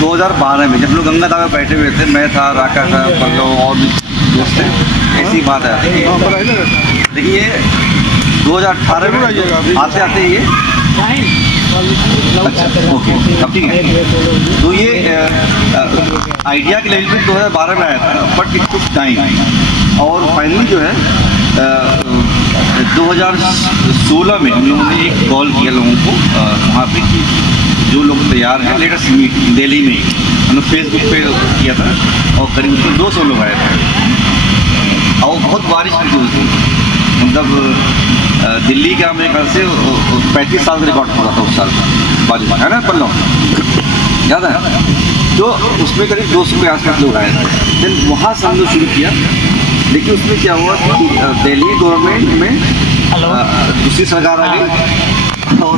2012 में जब लोग गंगा दावे बैठे हुए थे, मैं था, राका था, पल्लव और भी दोस्त थे, ऐसी बात है। देखिए 2018 में आते आते ये अच्छा ओके अब ठीक है। तो ये आइडिया के लेवल पे 2012 में आया था, बट इट टुक टाइम और फाइनली जो है 2016 में हम लोगों ने एक कॉल किया लोगों को वहाँ पे कि जो लोग तैयार हैं लेट अस मीट दिल्ली में ही। हमने फेसबुक पे किया था और करीब उसमें 200 लोग आए थे और बहुत बारिश हुई थी उस दिन। मतलब दिल्ली का मेरे ख्याल से 35 साल का रिकॉर्ड हो रहा था उस साल का बारिश, है ना पल्लव, याद है? तो उसमें करीब 200 के आसपास लोग आए थे। देन वहाँ से हम लोग शुरू किया। देखिए उसमें क्या हुआ कि दिल्ली गवर्नमेंट में दूसरी सरकार आ गई और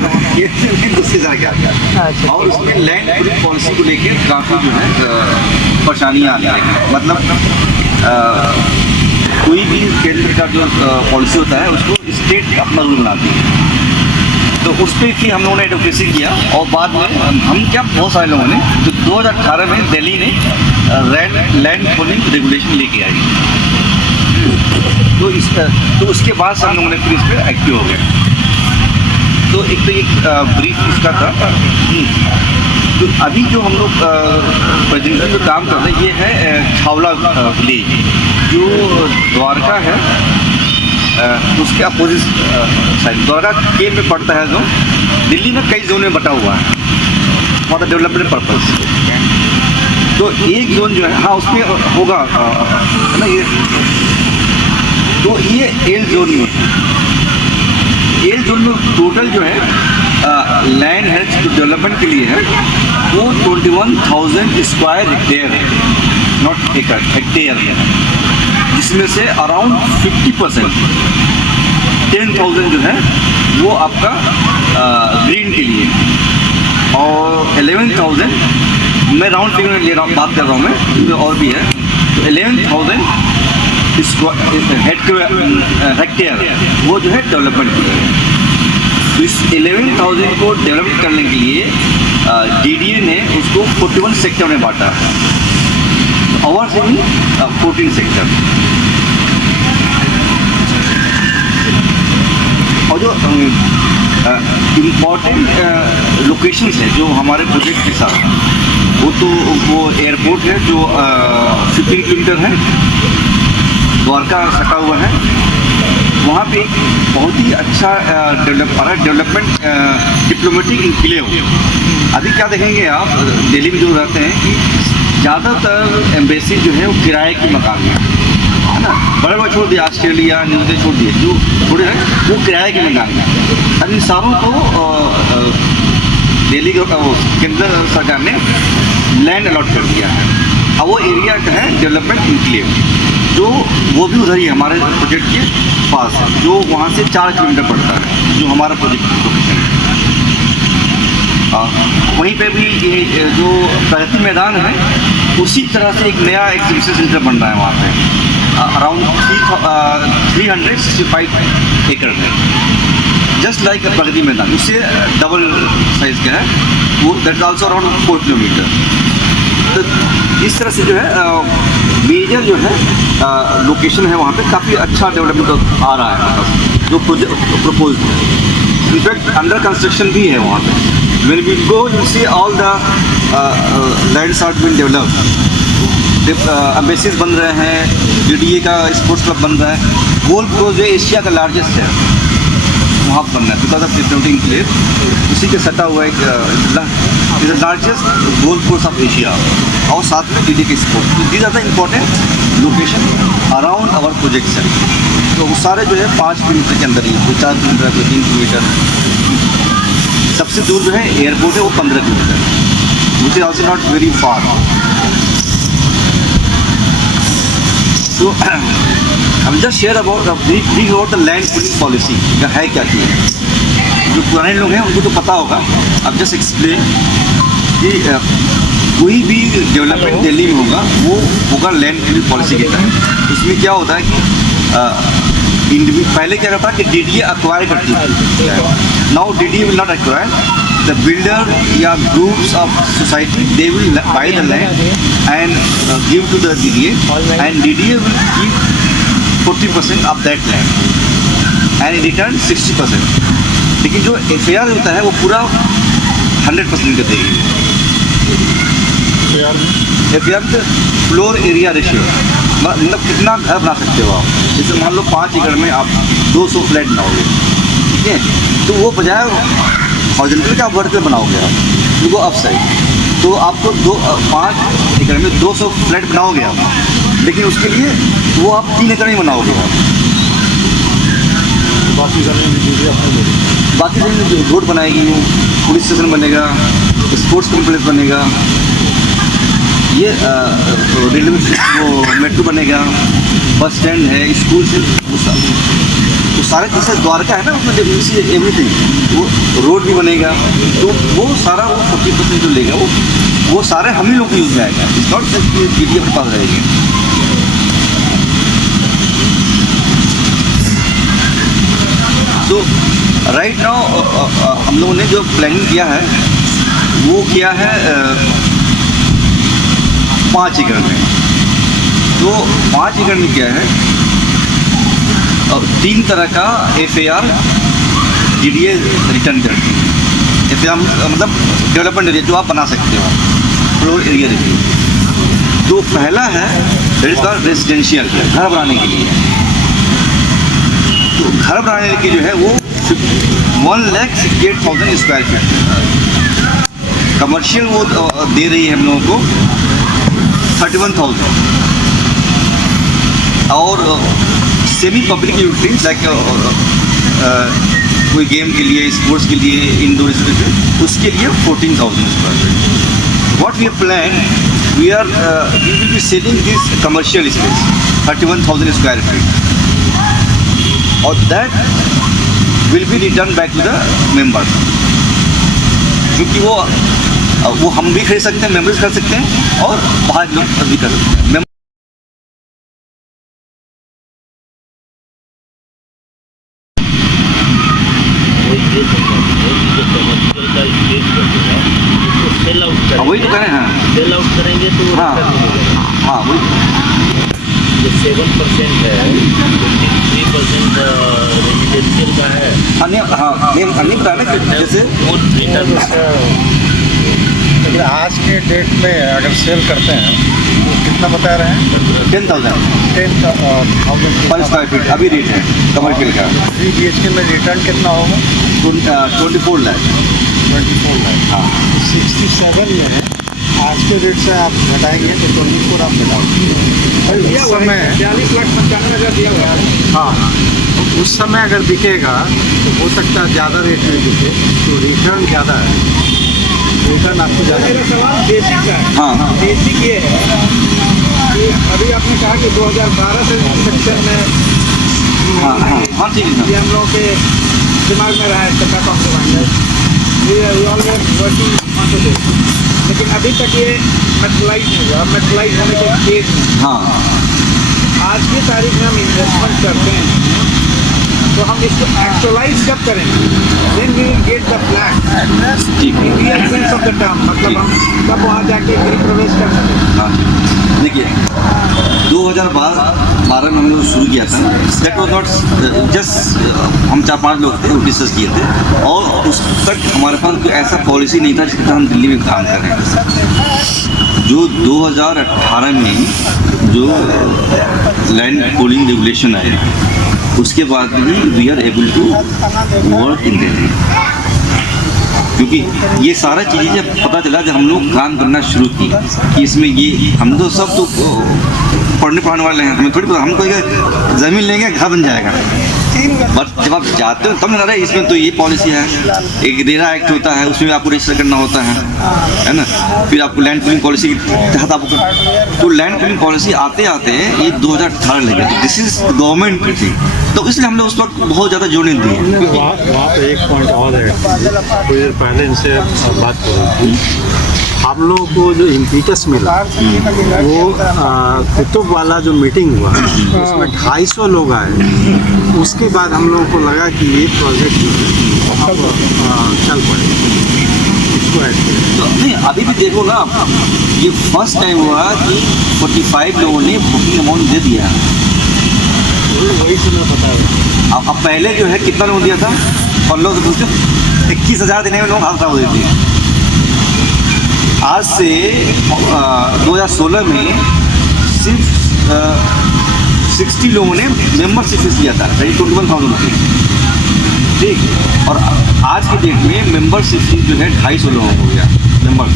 दूसरी सरकार आ गई और उसमें लैंड पूलिंग पॉलिसी को लेकर काफ़ी जो है परेशानियाँ आने लगी। मतलब कोई भी केंद्र का जो पॉलिसी होता है उसको स्टेट अपना रूल बनाती है। तो उस पर फिर हम लोगों ने एडवोकेसी किया और बाद में हम क्या बहुत सारे लोगों ने जो 2018 में दिल्ली ने लैंड पूलिंग रेगुलेशन लेके आई। तो उसके बाद हम लोगों ने फिर इस पर एक्टिव हो गए। तो एक ब्रीफ इसका था। तो अभी जो हम लोग प्रेजेंटली जो काम कर रहे हैं ये है छावला विलेज जो द्वारका है उसके अपोजिट साइड द्वारका के में पड़ता है। जो दिल्ली में कई जोन में बटा हुआ है फॉर द डेवलपमेंट पर्पज। तो एक जोन जो है हाँ उसमें होगा है ना ये। तो ये एल जोन में टोटल जो है लैंड है जो डेवलपमेंट के लिए है वो 21,000 स्क्वायर हेक्टेयर है, नॉट एकड़, हेक्टेयर है, जिसमें से अराउंड 50% 10,000 जो है वो आपका ग्रीन के लिए और 11,000 मैं राउंड फिगर ले रहा हूँ, बात कर रहा हूँ मैं, और भी है। तो 11,000 हेक्टेयर वो जो है डेवलपमेंट के लिए। तो इस 11,000 को डेवलप करने के लिए DDA ने उसको 41 सेक्टर में बांटा है। आवर से भी 14 सेक्टर। और जो इम्पॉर्टेंट लोकेशंस है जो हमारे प्रोजेक्ट के साथ वो एयरपोर्ट है जो 15 किलोमीटर है, द्वारका सटा हुआ है। वहाँ पे एक बहुत ही अच्छा डेवलपमेंट डिप्लोमेटिक इनक्लेव। अभी क्या देखेंगे आप दिल्ली में जो रहते हैं कि ज़्यादातर एम्बेसी जो है वो किराए की मकान में है ना, बड़े बड़े छोड़ दिए, ऑस्ट्रेलिया न्यूजीलैंड छोड़ दिए, जो थोड़े हैं वो किराए के मकान में। अब इन सारों को दिल्ली केंद्र सरकार ने लैंड अलॉट कर दिया है। अब वो एरिया का है डेवलपमेंट इनक्लेव, जो वो भी उधर ही हमारे प्रोजेक्ट के पास है, जो वहाँ से 4 किलोमीटर पड़ता है, जो हमारा प्रोजेक्ट लोकेशन है। वहीं पे भी ये जो प्रगति मैदान है उसी तरह से एक नया एग्जीबिशन सेंटर बन रहा है वहाँ पे, अराउंड 365 एकड़ है, जस्ट लाइक प्रगति मैदान, उससे डबल साइज का है वो। That is also around 4 kilometre. तो इस तरह से जो है मेजर जो है लोकेशन है वहाँ पे काफ़ी अच्छा डेवलपमेंट आ रहा है, मतलब जो प्रोजेक्ट प्रपोज है। इनफैक्ट अंडर कंस्ट्रक्शन भी है वहाँ पे। When we go you see all the lands are being developed, embassies बन रहे हैं, DDA का स्पोर्ट्स क्लब बन रहा है, गोल्फ कोर्स जो एशिया का लार्जेस्ट है वहाँ पर बनना है बिकॉज ऑफ डिप्लोमेटिक प्लेस, उसी के सटा हुआ एक is the largest golf course of Asia और साथ में DDA के स्पोर्ट्स। तो these are the important location around our projects है। तो वो सारे जो है 5 किलोमीटर के अंदर ही, कोई 4 किलोमीटर, कोई 3 किलोमीटर। सबसे दूर जो है एयरपोर्ट है वो 15 kilometre, which is also not very far. तो हम just share about the land pooling policy का है क्या चीज़। जो पुराने लोग हैं उनको तो पता होगा। अब जस्ट एक्सप्लेन कि कोई भी डेवलपमेंट दिल्ली में होगा वो होगा लैंड पूलिंग पॉलिसी के तहत। उसमें क्या होता है कि पहले क्या था कि डीडीए अक्वायर करती थी, now DDA will not acquire, the builder या groups of society they will buy the land and give to the DDA and DDA will give 40% of that land and in return 60%। लेकिन जो FIR होता है वो पूरा 100% का देगी। FIR में फ्लोर एरिया रेशियो, मतलब कितना घर बना सकते हो आप। जैसे मान लो 5 एकड़ में आप 200 फ्लैट बनाओगे, ठीक है, तो वो बजाय हॉरिजॉन्टल का वर्टिकल बनाओगे आप, वो अप साइड, तो आपको 5 एकड़ में 200 फ्लैट बनाओगे आप, लेकिन उसके लिए वो आप 3 एकड़ में बनाओगे आप। बाकी जमीन रोड बनाएगी, पुलिस स्टेशन बनेगा, स्पोर्ट्स कॉम्प्लेक्स बनेगा, ये रेलवे वो मेट्रो बनेगा, बस स्टैंड है, स्कूल से वो सारे जैसे द्वारका है ना उसमें एवरीथिंग, वो रोड भी बनेगा, तो वो सारा वो 40% जो लेगा वो सारे हम ही लोग को यूज़ में आएगा। इट्स नॉट दैट डीडीए अपने पास रहेगी। तो राइट नाउ हम लोगों ने जो प्लानिंग किया है वो किया है 5 एकड़ में। तो 5 एकड़ में क्या है, 3 तरह का एफआईआर डीडीए रिटर्न करती है। एफआईआर मतलब डेवलपमेंट एरिया जो आप बना सकते हो, फ्लोर एरिया रिव्यू। तो पहला है रेजिडेंशियल, घर बनाने के लिए। तो घर बनाने के जो है वो 1,68,000 स्क्वायर फीट, कमर्शियल वो दे रही है हम लोगों को 31,000, और सेमी पब्लिक यूटिलिटीज लाइक कोई गेम के लिए, स्पोर्ट्स के लिए, इंडोर स्पेस, उसके लिए 14,000 square feet. What we plan, we will be selling this commercial space 31,000 square feet, और that will be return back to the member, क्योंकि वो हम भी खरीद सकते हैं, मेंबर्स कर सकते हैं, और बाहर लोग भी कर सकते हैं। वही तो करें, हाँ सेल आउट करेंगे तो हाँ हाँ वही जो 7% है, 23% रेजिडेंशियल का है। नहीं बता रहे जैसे वो रिटर्न। लेकिन आज के डेट में अगर सेल करते हैं तो कितना बता रहे हैं? 10,000 पर स्क्वायर फीट अभी रेट है कमर्शियल का। 3 BHK में रिटर्न कितना होगा? 24 लाख। 24 लाख। हाँ 67 में है, आज के रेट से आप घटाएंगे तो 24 आप घटाओगे। उस समय 40,95,000 दिया हुआ है। हाँ, उस समय अगर बिकेगा तो हो सकता है ज़्यादा रेट में बिके, तो रिटर्न ज़्यादा है, रिटर्न आपको ज़्यादा। मेरा सवाल बेसिक का है। हाँ हाँ बेसिक ये है कि अभी आपने कहा कि 2012 से सेक्शन में हाँ हाँ हाँ ठीक है ये हम लोगों के दिमाग में रहा है बैक ऑफ द माइंड, ये always working on to this, लेकिन अभी तक ये मेटलाइज नहीं हुआ। मेटलाइज होने के केस में हाँ आज की तारीख में हम इन्वेस्टमेंट करते हैं तो हम इसको एक्चुअलाइज कब करेंगे? Then we will get the flat ठीक है। In real sense of the term, मतलब हम कब वहाँ जाके गृह प्रवेश कर सकते। हाँ देखिए 2012 में हमने शुरू किया था, दैट वाज नॉट जस्ट हम 4-5 लोग थे, वो डिस्कस किए थे, और उस तक हमारे पास कोई ऐसा पॉलिसी नहीं था जिसके तहत हम दिल्ली में काम कर रहे हैं। जो 2018 में जो लैंड पूलिंग रेगुलेशन आया, उसके बाद ही we are able to work in Delhi, क्योंकि ये सारा चीज़ें जब पता चला, जब हम लोग काम करना शुरू की कि इसमें ये हम तो सब तो पढ़ने पढ़ाने वाले हैं, हमें थोड़ी पता, हम कोई ज़मीन लेंगे घर बन जाएगा, बट जब आप जाते हो तब ना रहे इसमें तो ये पॉलिसी है, एक रेरा एक्ट होता है, उसमें आपको रजिस्टर करना होता है ना, फिर आपको लैंड पूलिंग पॉलिसी के तहत आपको, तो लैंड पूलिंग पॉलिसी आते आते ये 2018 लगे, तो दिस इज गवर्नमेंट की थी, तो इसलिए हमने उस वक्त बहुत ज़्यादा जोर नहीं दिए। वहाँ पे एक पॉइंट और है, कुछ देर पहले इनसे बात करी थी, आप लोगों को जो इम्पीटस मिला वो कुतुब वाला जो मीटिंग हुआ उसमें 250 लोग आए, उसके बाद हम लोगों को लगा कि ये प्रोजेक्ट जो है अब चल पड़ेगा, उसको ऐड करें। तो नहीं अभी भी देखो ना, ये फर्स्ट टाइम हुआ कि 45 लोगों ने बुकिंग अमाउंट दे दिया। वही से मैं बता रहा हूँ। अब पहले जो है कितना लोग दिया था, और लोग तो पूछते 21,000 देने में लोग हाथ खराब हो देते हैं। आज से 2016 में सिर्फ 60 लोगों ने मेंबरशिप फीस लिया था, 21,000 रुपीज़, ठीक। और आज की डेट में मेंबरशिप फीस जो है 250 लोगों को हो गया मेंबर।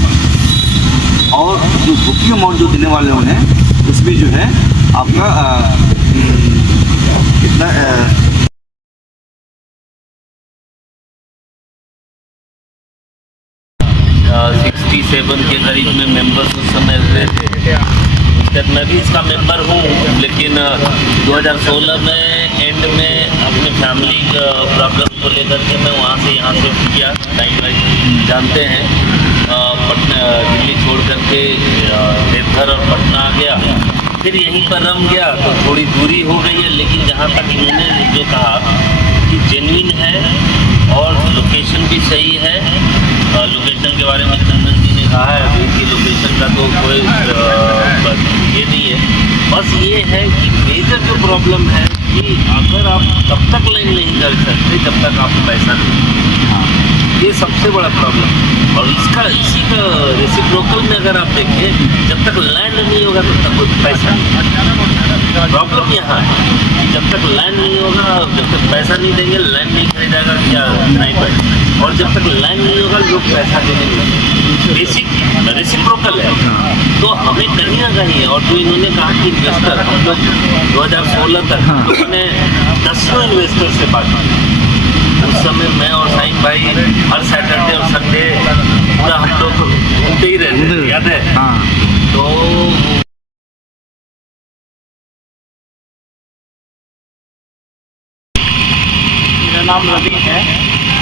और जो बुकिंग अमाउंट जो देने वाले लोग हैं उसमें जो है आपका कितना 67 के करीब में मेंबर्स उस समय हुए थे। उसके बाद मैं भी इसका मेंबर हूँ, लेकिन 2016 में एंड में अपनी फैमिली प्रॉब्लम को लेकर के मैं वहाँ से यहाँ से किया, टाइम वाइज जानते हैं, पटना दिल्ली छोड़ करके देवघर और पटना आ गया, फिर यहीं पर रम गया तो थोड़ी दूरी हो गई है। लेकिन जहाँ तक इन्होंने जो कहा कि जेन्युइन है और लोकेशन भी सही है, लोकेशन के बारे में चंदन जी ने कहा है अभी कि लोकेशन का तो कोई ये नहीं है, बस ये है कि मेजर जो प्रॉब्लम है कि अगर आप तब तक लाइन नहीं कर सकते जब तक आपको पैसा नहीं, ये सबसे बड़ा प्रॉब्लम। और इसका इसी का रेसिप्रोकल में अगर आप देखें, जब तक लैंड नहीं होगा तब तक कोई पैसा नहीं। प्रॉब्लम यहाँ है कि जब तक लैंड नहीं होगा, जब तक पैसा नहीं देंगे, लैंड नहीं खरीदेगा क्या नहीं पैसा, और जब तक लैंड नहीं होगा लोग पैसा देने नहीं। बेसिक रेसिप्रोकल है, तो हमें कहीं ना कहीं, और जो इन्होंने कहा कि इन्वेस्टर, हम लोग 2016 तक लोगों ने 10 इन्वेस्टर से बात की। उस समय मैं और साइन भाई हर सैटरडे और संडे पूरा हम लोग घूमते ही रहते थे, याद है? तो मेरा नाम रवि है,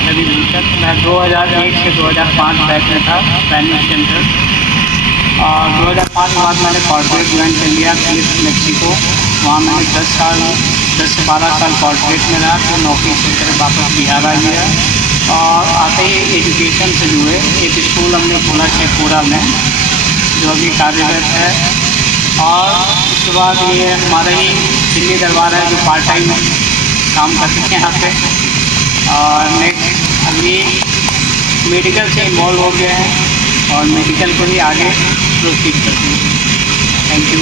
रवि मिलकर। मैं 2001 से 2005 बैच में था ट्रेनिंग सेंटर, और 2005 के बाद मैंने कॉर्पोरेट ज्वाइन कर लिया फिलिप्स मैक्सिको। वहाँ मैंने 10 से 12 साल कॉर्पोरेट में रहा, तो नौकरी से फिर वापस बिहार आ गया। और आते ही एजुकेशन से जुड़े एक स्कूल हमने खोला शेखपुरा में, जो अभी कार्यरत है। और उसके बाद ये हमारा ही दिल्ली दरबार है, जो पार्ट टाइम काम करते हैं यहाँ पे। और नेक्स्ट अभी मेडिकल से इन्वॉल्व हो गए हैं, और मेडिकल को भी आगे प्रोसीड करते हैं। Thank you.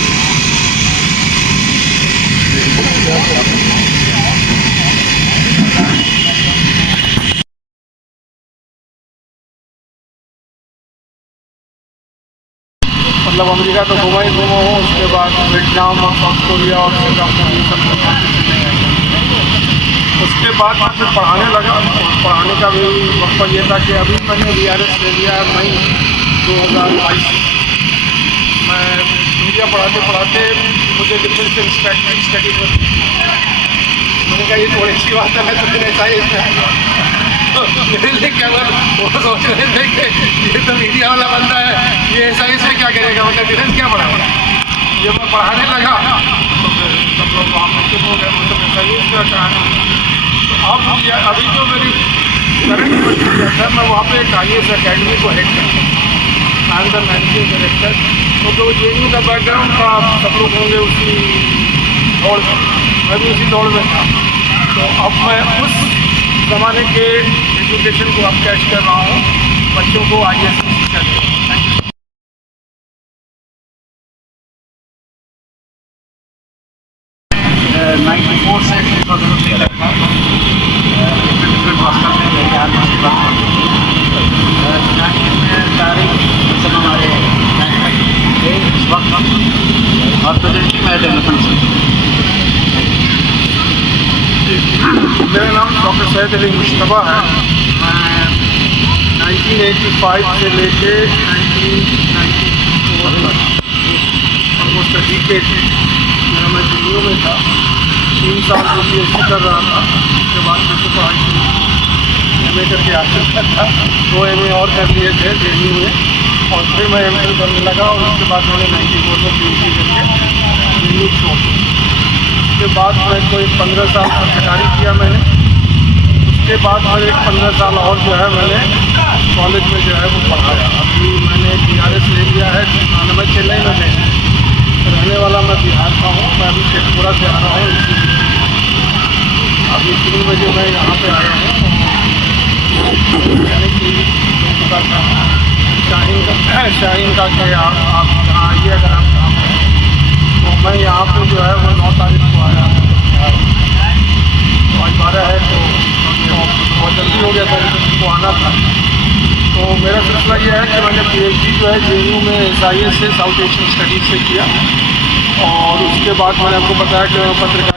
मतलब अमेरिका तो घुमा ही घुमा हूँ, उसके बाद वियतनाम और साउथ कोरिया और सिंगापुर ये सब उसके बाद मैं फिर पढ़ाने लगा। पढ़ाने का भी मकसद ये था कि अभी मैंने VRS ले लिया है मई 2022। मैं मीडिया पढ़ाते पढ़ाते मुझे डिफेंस इंस्पेक्टर स्टडी पर, मैंने कहा ये थोड़ी अच्छी बात है, मैं तो फिर ऐसा ही मेरे लिए क्या वो सोच रहे थे कि ये तो मीडिया वाला बंदा है, ये ऐसा ही से क्या करेगा, मतलब डिफेंस क्या पढ़ाएगा। जब मैं पढ़ाने लगा तो फिर सब लोग वहाँ पर चुप हो गए, मुझे सही इसका कहा। तो अब अभी जो मेरी करंट प्रोसीजर है, मैं वहाँ पे एक IAS अकेडमी को हेड करता हूँ, I am the managing director. तो जो JNU का बैकग्राउंड था, सब लोग होंगे उसी दौड़ में, मैं भी उसी दौड़ में था। तो अब मैं उस ज़माने के एजुकेशन को अब कैच कर रहा हूँ, बच्चों को IAS की शिक्षा दे रहा हूँ। 94 से 2003 तक था, डिफरेंट हॉस्टल में मेरे यहाँ तारीख सब हमारे इस वक्त और प्रेजेंटली मैं डेवलपमेंट से। मेरा नाम डॉक्टर सैयद अली मुश्तबा है। मैं 1985 से लेके 1994 तक ऑलमोस्ट डिकेड मैं दिल्ली में था। 3 साल PhD कर रहा था, उसके बाद फिर से पढ़ाई MA करके आ चुका था। 2 MA और कर लिए थे JNU में, और फिर मैं एम करने लगा और उसके बाद मैंने 94 में PhD करके दिल्ली छोड़ दी। उसके बाद मैं कोई 15 साल का सरकारी किया मैंने। उसके बाद फिर एक 15 साल और जो है मैंने कॉलेज में जो है वो पढ़ाया। अभी मैंने BRS ले लिया है। मैं चेन्नई में रहने वाला मैं बिहार का हूँ। मैं अभी शेखपुरा से आ रहा हूँ। अभी 3 बजे मैं यहाँ पे आया हूँ। यानी कि शाहीन का कि आप यहाँ आइए अगर आप काम करें। तो मैं यहाँ पे जो है वो 9 तारीख को आया हूँ। आज 12 है तो बहुत जल्दी हो गया था, तो आना था। तो मेरा सिलसिला ये है कि मैंने PhD जो है JNU में SIS से साउथ एशियन स्टडीज़ से किया। और उसके बाद मैंने आपको बताया कि मैं पत्रकार